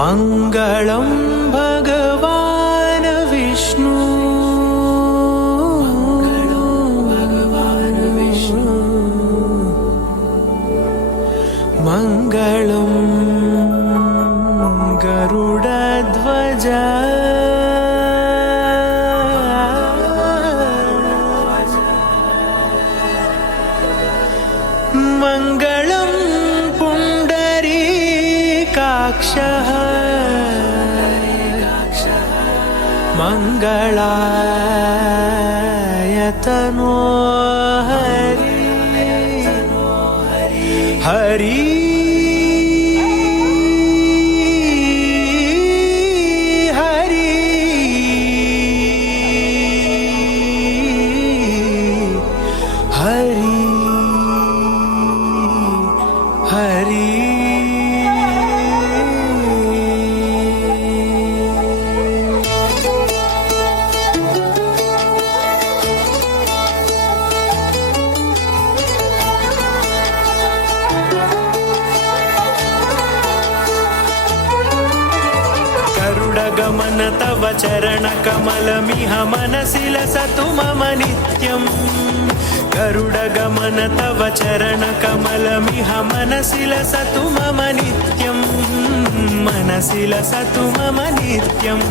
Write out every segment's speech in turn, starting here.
मङ्गलं भगवान् विष्णु मङ्गलं गरुडध्वज मङ्गलं पुण्डरीकाक्षः मङ्गलाय तनो हरि गरुडगमन तव चरणकमलमिह मनसि लसतु मम नित्यम् गरुडगमन तव चरणकमलमिह मनसि लसतु मम नित्यम् मनसि लसतु मम नित्यम्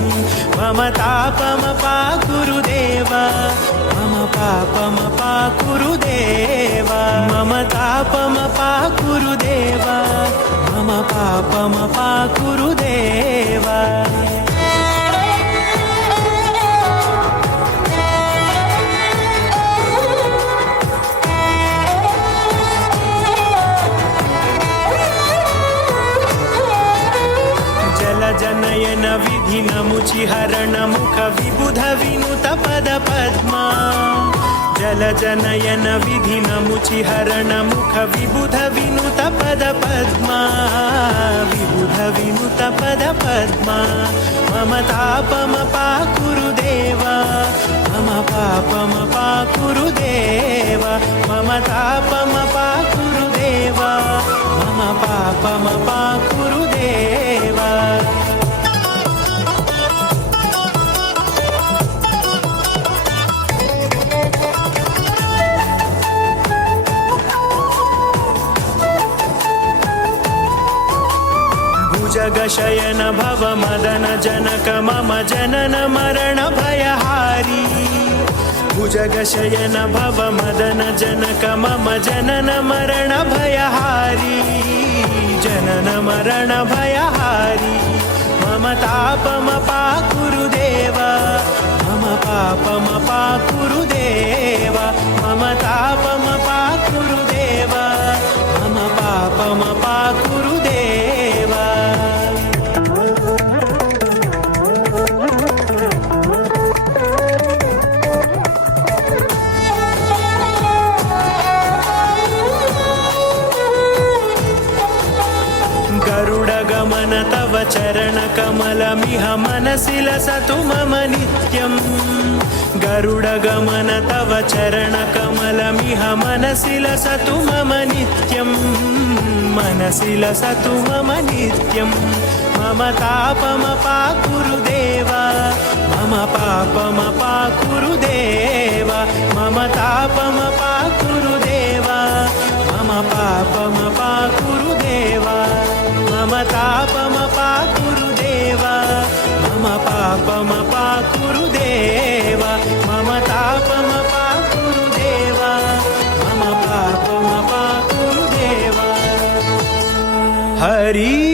मम तापमपाकुरुदेव मम पापमपाकुरुदेव मम तापमपाकुरुदेव मम पापमपाकुरुदेव जनयन विधिनमुचिहरण मुख विबुध विनुत पद पद्मा जल जनयन विधिनमुचिहरण मुख विबुध विनुत पद पद्मा विबुध विनुत पद पद्मा मम तापमपाकुरुदेव मम पापमपाकुरुदेव मम तापमपाकुरुदेव मम पापमपाकुरुदेव जगशयन भव मदन जनक मम जनन मरण भयहारी भुजगशयन भव मदन जनक मम जनन मरण भयहारी जनन मरण भयहारी मम तापमपाकुरुदेव मम पापमपाकुरुदेव मम तापमपाकुरुदेव मम पापमपाकुरुदेव गरुडगमन तव चरणकमलमिह मनसि लसतु मम नित्यम् गरुडगमन तव चरणकमलमिह मनसि लसतु मम नित्यम् मनसि लसतु मम नित्यम् मम तापमपाकुरुदेव मम पापमपाकुरुदेव मम तापमपाकुरुदेव मम पापमपाकुरुदेव मम तापमपाकुरुदेव मम पापमपाकुरुदेव मम तापमपाकुरुदेव मम पापमपाकुरुदेव हरि